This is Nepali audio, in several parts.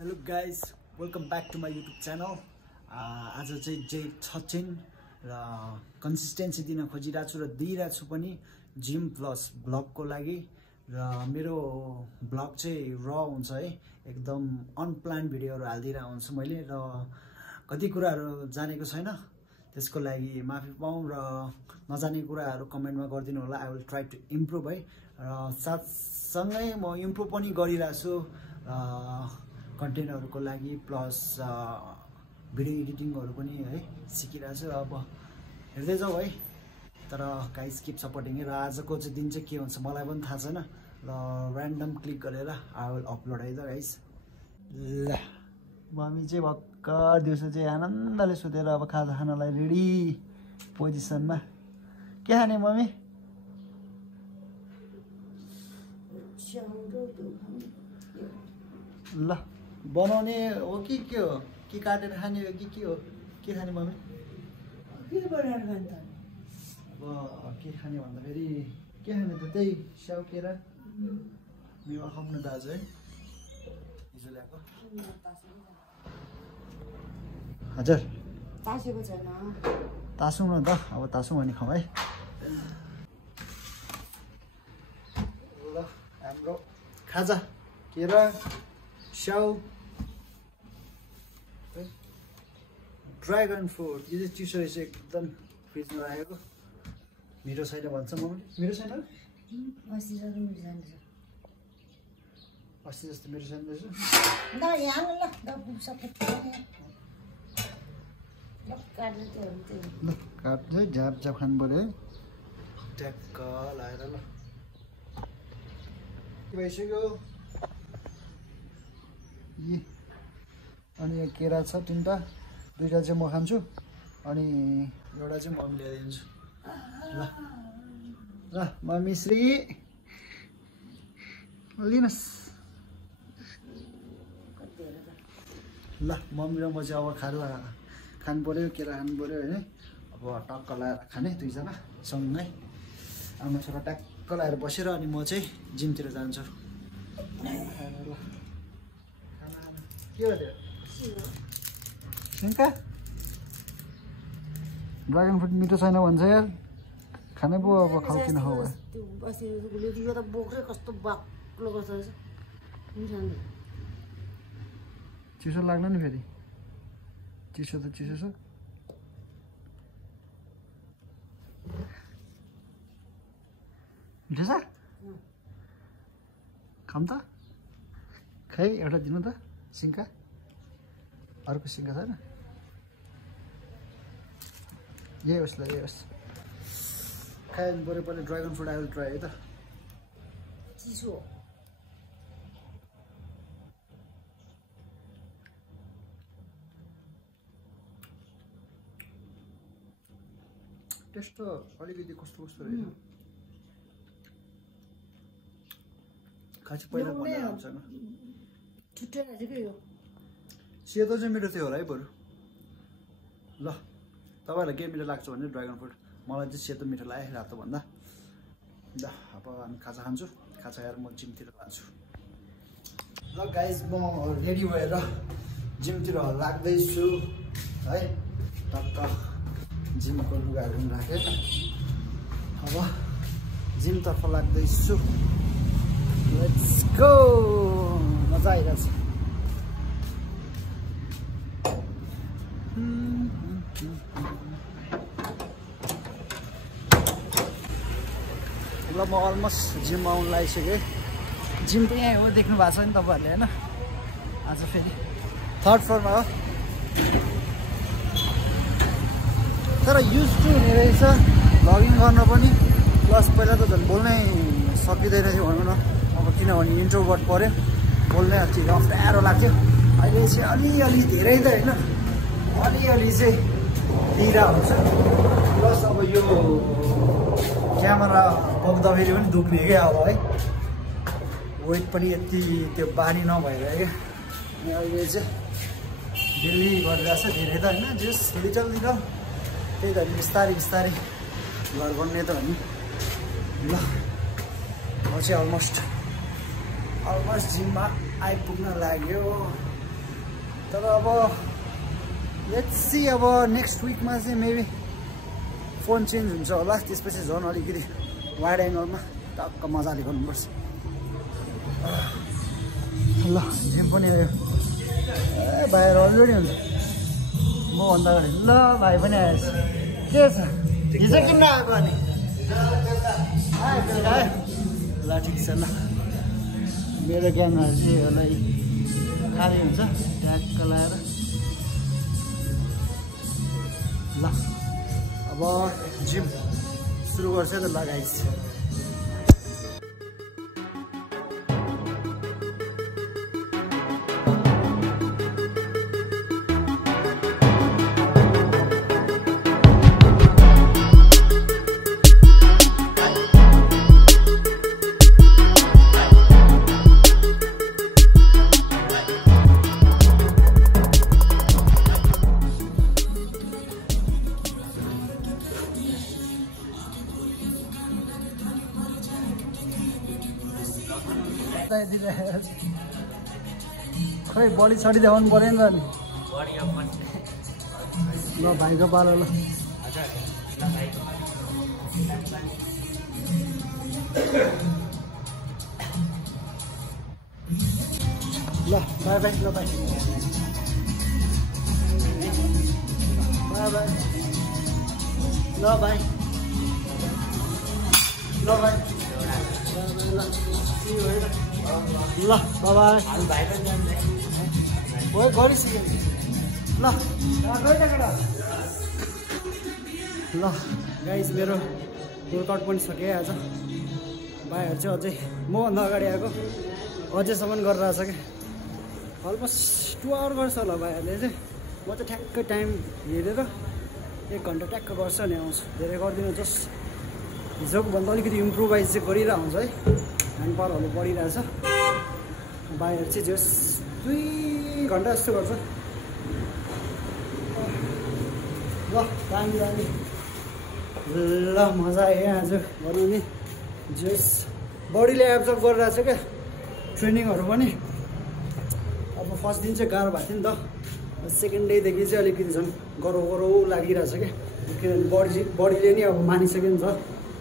Hello guys, welcome back to my YouTube channel. आज चाहिँ जे सचिन र कन्सिस्टेन्सी दिन खोजिरहेको छु र दिइरहेको छु पनि जिम प्लस ब्लगको लागि र मेरो ब्लग चाहिँ र हुन्छ है, एकदम अनप्लान भिडियोहरू हाल्दिरहेको हुन्छु मैले र कति कुराहरू जानेको छैन, त्यसको लागि माफी पाऊँ र नजानेको कुराहरू कमेन्टमा गरिदिनु होला। I will try to improve है र साथसँगै म इम्प्रुभ पनि गरिरहेको छु कन्टेन्टहरुको लागि प्लस भिडियो एडिटिङहरु पनि है सिकिरहेको छु। अब हेर्दै जाऊ है, तर गाइस कीप सपोर्टिङ है। र आजको चाहिँ दिन चाहिँ के हुन्छ मलाई पनि थाहा छैन र र्यान्डम क्लिक गरेर आई विल अपलोड है त गाइस। ल मम्मी चाहिँ भक्क दिउँसो चाहिँ आनन्दले सुतेर अब खाजा खानलाई रेडी पोजिसनमा। के खाने मम्मी? ल बनाउने हो कि के हो, कि काटेर खाने हो कि के हो, के खाने मम्मी? के बनाएर खान्छ त? अब के खाने भन्दाखेरि के खाने त त्यही स्याउ केरा मेवा खाउँ न दाजु है, हिजो ल्याएको। हजुर तासेको छैन। तासौँ न त, अब तासौँ भने खाउँ है। ल हाम्रो खाजा केरा स्याउ ड्रागन फ्रुट, यो चाहिँ चिसो रहेछ एकदम, फ्रिजमा राखेको। मिठो छैन भन्छ मम्मी, मिठो छैन? अस्ति जस्तो मिठो छैन। अस्ति जस्तो मिठो छैन रहेछ। ल यहाँ ल डब्बु सबै ल काट्नु त्यो हुन्छ। ल काट्दै झाप झाप खानु पर्यो है, ट्याक्क लाएर। ल भइसक्यो यी, अनि यो केरा छ 3टा, 2टा चाहिँ म खान्छु अनि एउटा चाहिँ मम्मी ल्याइदिन्छु। ल ल मम्मी श्री लिनुहोस्। ल मम्मी र म चाहिँ अब खानु पर्यो, केरा खानु पर्यो होइन। अब टक्क लाएर खाने दुईजना सँगै, आमा छोरा ट्याक्क लाएर बसेर अनि म चाहिँ जिमतिर जान्छु। के हो त्यो? सिन्का ड्रागन फ्रुट मिठो छैन भन्छ यार, खानै पो अब खाउ किन खाउ। यो त बोक्रै कस्तो बाक्लो कस्तो रहेछ। चिसो लाग्न नि फेरि, चिसो त चिसो छ। मिठो छ? खाऊँ त? खै एउटा दिनु त सिन्का, अर्को सिन्का छैन? यही होस् ल, यही होस्। खानु पऱ्यो पहिला dragon fruit. I will try है त। चिसो टेस्ट त अलिकति कस्तो कस्तो रहेछ, खासै पहिला भनेर आउँछन् छुट्टै रहेछ के यो। सेतो चाहिँ मिठो थियो होला है बरु। ल तपाईँहरूलाई के मिठो लाग्छ भने ड्रागन फ्रुट, मलाई चाहिँ सेतो मिठो लाग्यो रातो भन्दा। ल अब हामी खाजा खान्छु, खाजा खाएर म जिमतिर जान्छु। ल गाइज म रेडी भएर जिमतिर लाग्दैछु है। टक्क जिमको लुगाहरू पनि राखेँ, अब जिमतर्फ लाग्दैछु। लेट्स गो, मजा आइरहेछ। ल म अलमोस्ट जिममा आउनु लागिसकेँ। जिम त यहीँ हो, देख्नु भएको छ नि तपाईँहरूले होइन। आज फेरि 3rd फ्लोरमा हो, तर युज टु हुने रहेछ भ्लगिङ गर्न पनि। प्लस पहिला त झन् बोल्नै सकिँदैन थियो भनौँ न, अब किनभने इन्ट्रोभर्ट पऱ्यो, बोल्नै अति अप्ठ्यारो लाग्थ्यो। अहिले चाहिँ अलिअलि, धेरै त होइन, अलिअलि चाहिँ दिइरहेको हुन्छ। प्लस अब यो क्यामेरा बोक्दाखेरि पनि दुख्ने क्या अब है, वेट पनि यति त्यो बानी नभएर क्या। अनि अहिले चाहिँ डेली गरिरहेको छ, धेरै त होइन, जस लिटल लिटल, त्यही त बिस्तारै बिस्तारै घर बन्ने त हो नि। ल म चाहिँ अलमोस्ट जिममा आइपुग्न लाग्यो। तर अब लेट्स सी अब नेक्स्ट विकमा चाहिँ मेबी फोन चेन्ज हुन्छ होला त्यसपछि झन् अलिकति वाइड एङ्गलमा टक्क मजाले गर्नुपर्छ ल जिम पनि आयो ए भाइहरू अलरेडी हुन्छ म भन्दा अगाडि ल भाइ पनि आएछ के छ हिजो किन आएको अनि आयो ल ठिक छ ल मेरो ग्याङहरू चाहिँ होला खाली हुन्छ ट्याक्क लाएर ल अब जिम सुरु गर्छ त लगाइस् खै बडी छडी देखाउनु पऱ्यो नि त नि ल भाइको पालो ल ल बाई बाई ल बाई बाई बाई ल भाइ ल भाइ ल बाबाई हो गरिसक्यो ल ल गाइस मेरो वर्कआउट पनि सकेँ आज भाइहरू चाहिँ अझै मभन्दा अगाडि आएको अझैसम्म गरेर आएको छ क्या अलमोस्ट 2 आवर गर्छ होला भाइहरूले चाहिँ म चाहिँ ठ्याक्कै टाइम हेरेर 1 घन्टा ट्याक्क गर्छ नि आउँछु धेरै गर्दिनँ जस्ट हिजोको भन्दा अलिकति इम्प्रुभाइज चाहिँ गरिरहेको हुन्छ है ह्यान्ड पावरहरू बढिरहेछ भाइहरू चाहिँ जस 2 घन्टा जस्तो गर्छ ल दामी दामी ल मजा आयो आज गर्नु नि जस बडीले एब्जर्भ गरिरहेछ क्या ट्रेनिङहरू पनि अब फर्स्ट दिन चाहिँ गाह्रो भएको थियो नि त सेकेन्ड डेदेखि चाहिँ अलिकति झन् गरौँ गरौँ लागिरहेछ क्या किनभने बडीले नि अब मानिसक्यो नि त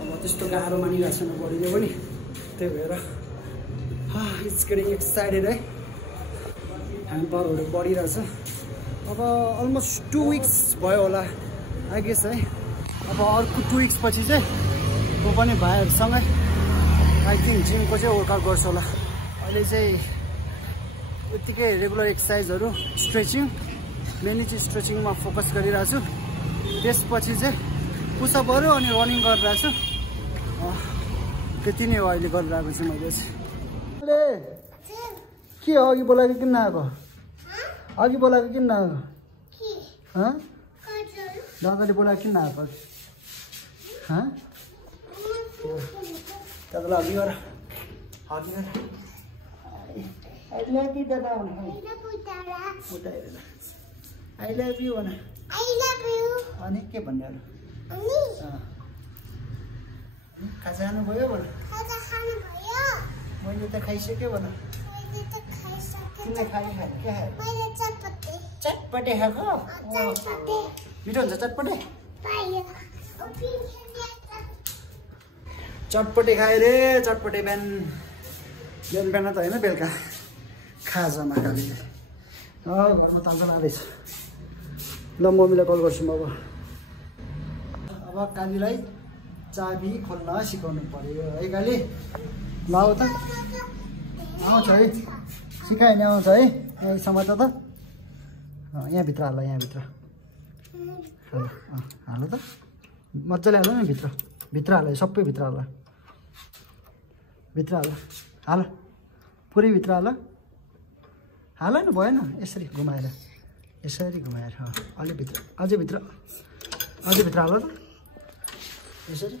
अब त्यस्तो गाह्रो मानिरहेको छैन बडीले पनि त्यही भएर इट्स गेटिङ एक्साइटेड है ह्यान्ड पावरहरू बढिरहेछ अब अलमोस्ट 2 विक्स भयो होला आई गेस है अब अर्को 2 विक्स पछि चाहिँ म पनि भाइहरूसँगै आई थिङ्क जिमको चाहिँ वर्कआउट गर्छु होला अहिले चाहिँ उत्तिकै रेगुलर एक्सर्साइजहरू स्ट्रेचिङ मेनली चाहिँ स्ट्रेचिङमा फोकस गरिरहेको छु त्यसपछि चाहिँ पुसअपहरू अनि रनिङ गरिरहेको छु त्यति नै हो अहिले गरिरहेको छु मैले चाहिँ के हो अघि बोलाएको किन नआएको अघि बोलाएको किन नआएको दादाले बोलाएको किन नआएको दादालाई अघि गर अघि गर I love you, Dada. I love you, Dada. I love you, Anna. I love you. Ani के भन्ने अरू? अनि? खाजा खानु भयो भन? खाजा खानु भयो. मैले त खाइसके भन? मैले त खाइसके. किन खाइ के खायो? मैले चटपटे. चटपटे खाएको? चटपटे. मिठो हुन्छ चटपटे? पायो. चटपटे खाए रे चटपटे बिहान बिहान त होइन बेलुका खाजामा खालि घरमा तान्छ लाँदैछ ल मम्मीलाई कल गर्छु म अब कालीलाई चाबी खोल्न सिकाउनु पर्यो है काली ल आऊ त आउँछ है सिकायो नि आउँछ है यहीँसम्म त यहाँभित्र हाल यहाँभित्र हाल त मजाले हाल नि भित्र हाल सबै भित्र हाल भित्र हाल हाल पुरै भित्र हाल हाल न भएन यसरी घुमाएर अलि भित्र अझै भित्र हाल त यसरी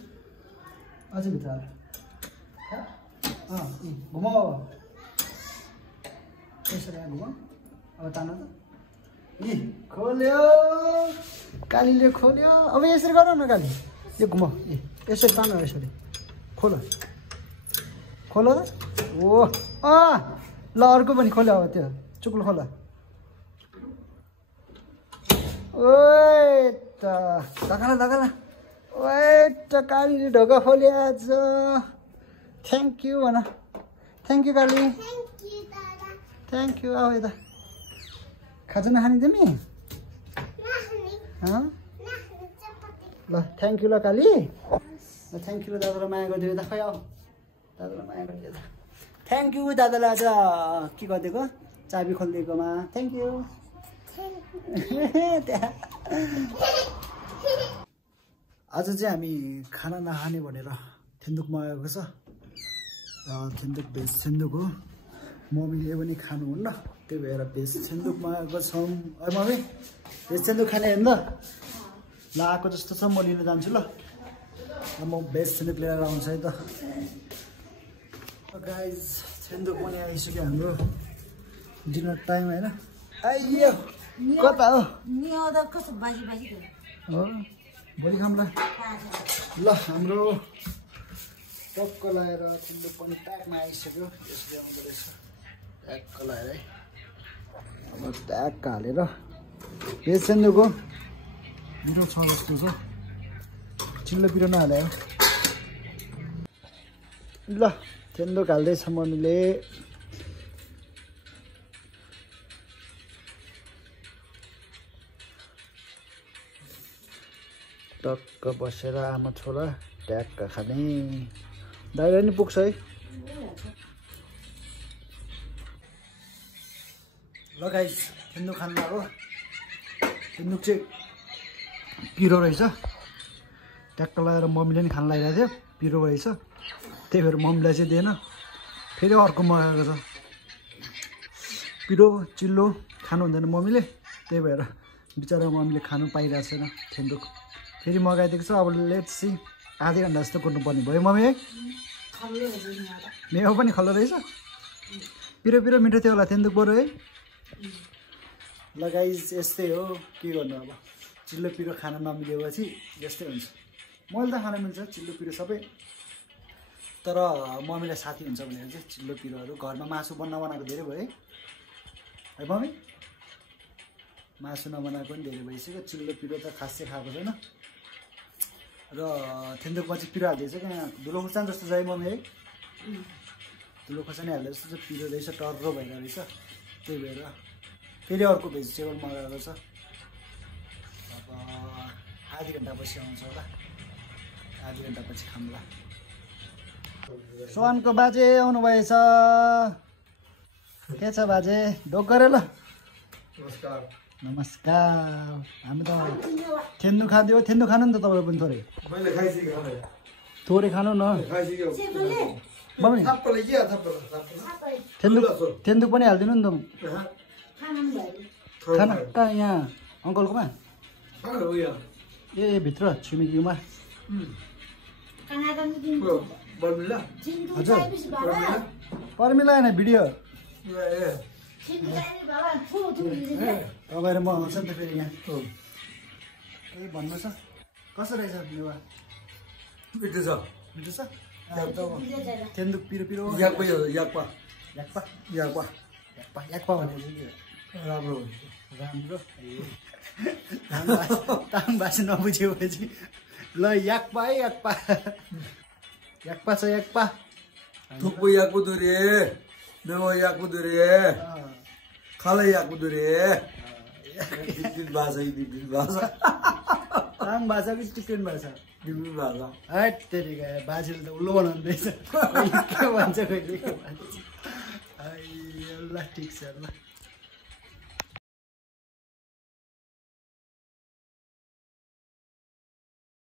अझै भित्र हाल घुमाऊ यसरी घुमाऊ अब तान त खोल्यो कालीले खोल्यो अब यसरी गर न काली यो घुमाऊ यसरी तान यसरी खोल त ओ ल अर्को पनि खोल्यो अब त्यो चुक्लो खोला ओए त धकाला ओए त कालीले ढोका खोले आज थ्याङ्क यू भन thank you Kali thank you आऊ यता खाजा नखाने तिमी ल थ्याङ्क यू ल काली ल थ्याङ्क यू दादालाई माया गरिदियो त खै आऊ दादालाई माया गरिदियो त थ्याङ्क यू दादालाई आज के गरिदिएको चाबी खोलिदिएकोमा थ्याङ्क यू आज चाहिँ हामी खाना नखाने भनेर थेन्दुक मगाएको छ थेन्दुक भेज सेन्दुक हो मम्मीले पनि खानुहुन्न त्यही भएर भेज सेन्दुक मगाएको छौँ मम्मी भेज सेन्दुक खाने होइन त ल आएको जस्तो छ म लिन जान्छु ल म भेज सेन्दुक लिएर आउँछु है त गाइज सेन्दुक पनि आइसक्यो हाम्रो डिनर टाइम होइन आइयो कता हो हो भोलि खाउँला ल हाम्रो टक्क लगाएर सेन्दुक पनि प्याकमा आइसक्यो यसले आउँदो रहेछ ट्याक्क लगाएर है अब ट्याक्क हालेर भेज सेन्दुक हो मिठो छ जस्तो छ चिल्लो पिरो नहाल्यो ल सेन्दुक हाल्दैछ मम्मीले टक्क बसेर आमा छोरा ट्याक्क खाने दाइलाई नि पुग्छ है ल गाइस सेन्दुक खानु लाग्यो सेन्दुक चाहिँ पिरो रहेछ ट्याक्क लगाएर मम्मीले नि खान लागिरहेको थियो पिरो रहेछ त्यही भएर मम्मीलाई चाहिँ दिएन फेरि अर्को मगाएको छ पिरो चिल्लो खानु हुँदैन मम्मीले त्यही भएर बिचरा मम्मीले खानु पाइरहेको छैन सेन्दुक फेरि मगाइदिएको छ अब लेट्स सी आधा घन्टा जस्तो कुर्नुपर्ने भयो मम्मी है मेवा पनि खल्लो रहेछ पिरो पिरो मिठो थियो होला सेन्दुक बरु है ल गाइस यस्तै हो के गर्नु अब चिल्लो पिरो खान नमिलेपछि यस्तै हुन्छ मैले त खान मिल्छ चिल्लो पिरो सबै तर मम्मीलाई साथी हुन्छ भनेर चाहिँ चिल्लो पिरोहरू घरमा मासु नबनाएको धेरै भयो है मम्मी मासु नबनाएको पनि धेरै भइसक्यो चिल्लो पिरो त खासै खाएको छैन र सेन्दुकमा चाहिँ पिरो हालिदिएछ क्या धुलो खोर्सानी जस्तो छ है मम्मी है धुलो खोर्सानी हालेर जस्तो चाहिँ पिरो रहेछ टर्रो भइरहेको रहेछ त्यही भएर फेरि अर्को भेजिटेबल मगाएको छ अब आधी घन्टापछि आउँछ होला आधी घन्टापछि खाउँला सोहानको बाजे आउनुभएछ के छ बाजे ढोक गरे ल नमस्कार नमस्कार हामी त सेन्दुक खाँदियो सेन्दुक खानु नि त तपाईँ पनि थोरै मैले खाइसकेँ थोरै खानु न मम्मी सेन्दुक पनि हालिदिनु नि त खाना कहाँ यहाँ अङ्कलकोमा ए भित्र छिमेकीमा हजुर पर्मिला होइन भिडियो तपाईँहरू म आउँछ नि त फेरि यहाँ केही भन्नु छ कसो रहेछ मेवा मिठो छ मिठो छ सेन्दुक पिरो पिरो याक्पा भने राम्रो राम्रो ताङ भाषा नबुझेपछि ल याक्पा है याक्पा याक्पा छ याक्पा थुप्पो याक्पो दुरे मेवा याक्पो दुरे खालै याक्पो दुरे भाषा भाषा ताङ भाषा कि चिकन भाषा डिफ्रेन्ट भाषा हैट तेरिका बाजेले त उल्लो बनाउनु रहेछ के भन्छ कहिले के भन्छ ल ठिक छ ल